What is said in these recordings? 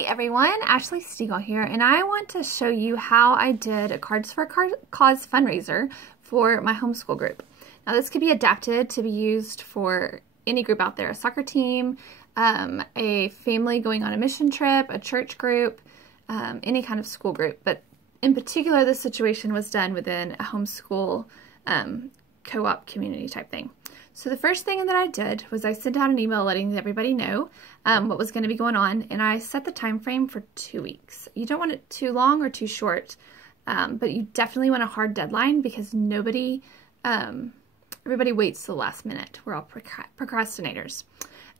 Hey everyone, Ashley Stegall here, and I want to show you how I did a Cards for a Cause fundraiser for my homeschool group. Now this could be adapted to be used for any group out there, a soccer team, a family going on a mission trip, a church group, any kind of school group. But in particular, this situation was done within a homeschool co-op community type thing. So the first thing that I did was I sent out an email letting everybody know what was going to be going on, and I set the time frame for 2 weeks. You don't want it too long or too short, but you definitely want a hard deadline because everybody waits till the last minute. We're all procrastinators.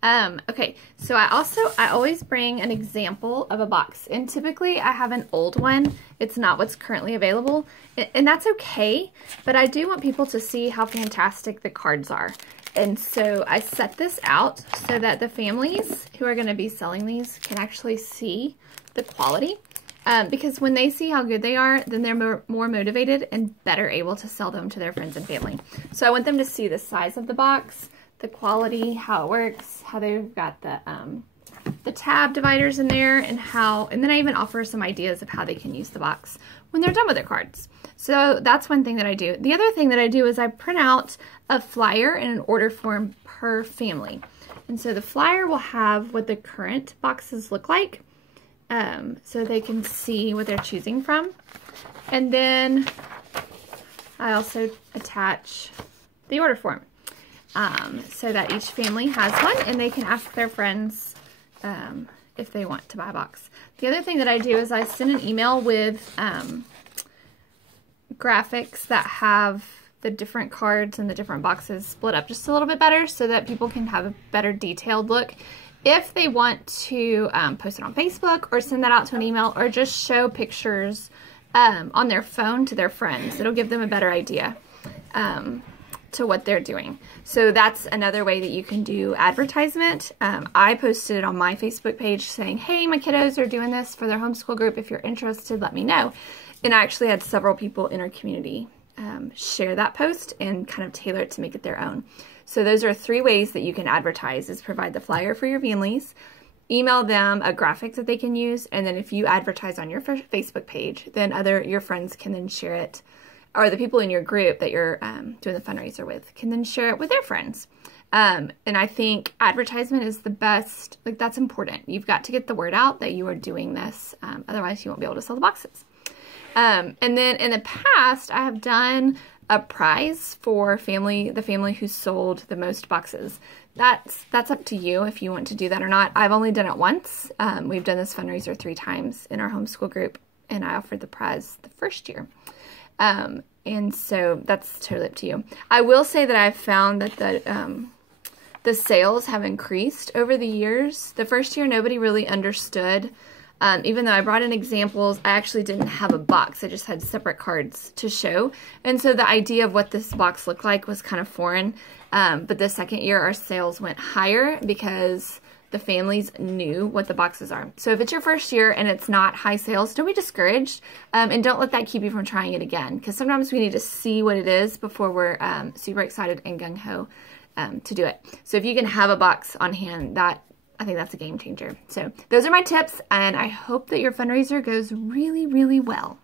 Okay, so I always bring an example of a box, and typically I have an old one. It's not what's currently available, and that's okay, but I do want people to see how fantastic the cards are. And so I set this out so that the families who are going to be selling these can actually see the quality, because when they see how good they are, then they're more motivated and better able to sell them to their friends and family. So I want them to see the size of the box, the quality, how it works, how they've got the tab dividers in there, and then I even offer some ideas of how they can use the box when they're done with their cards. So that's one thing that I do. The other thing that I do is I print out a flyer in an order form per family. And so the flyer will have what the current boxes look like, so they can see what they're choosing from. And then I also attach the order form, so that each family has one and they can ask their friends if they want to buy a box. The other thing that I do is I send an email with graphics that have the different cards and the different boxes split up just a little bit better so that people can have a better detailed look. If they want to post it on Facebook or send that out to an email or just show pictures on their phone to their friends, it'll give them a better idea to what they're doing. So that's another way that you can do advertisement. I posted it on my Facebook page saying, hey, my kiddos are doing this for their homeschool group. If you're interested, let me know. And I actually had several people in our community share that post and kind of tailor it to make it their own. So those are 3 ways that you can advertise: is provide the flyer for your families, email them a graphic that they can use, and then if you advertise on your Facebook page, then your friends can then share it, or the people in your group that you're doing the fundraiser with can then share it with their friends. And I think advertisement is the best, like that's important. You've got to get the word out that you are doing this, otherwise you won't be able to sell the boxes. And then in the past, I have done a prize for the family who sold the most boxes. That's up to you if you want to do that or not. I've only done it once. We've done this fundraiser 3 times in our homeschool group, and I offered the prize the first year. And so that's totally up to you. I will say that I've found that the sales have increased over the years. The first year, nobody really understood. Even though I brought in examples, I actually didn't have a box. I just had separate cards to show. And so the idea of what this box looked like was kind of foreign. But the second year, our sales went higher because the families knew what the boxes are. So if it's your first year and it's not high sales, don't be discouraged, and don't let that keep you from trying it again, because sometimes we need to see what it is before we're super excited and gung-ho to do it. So if you can have a box on hand, I think that's a game changer. So those are my tips, and I hope that your fundraiser goes really, really well.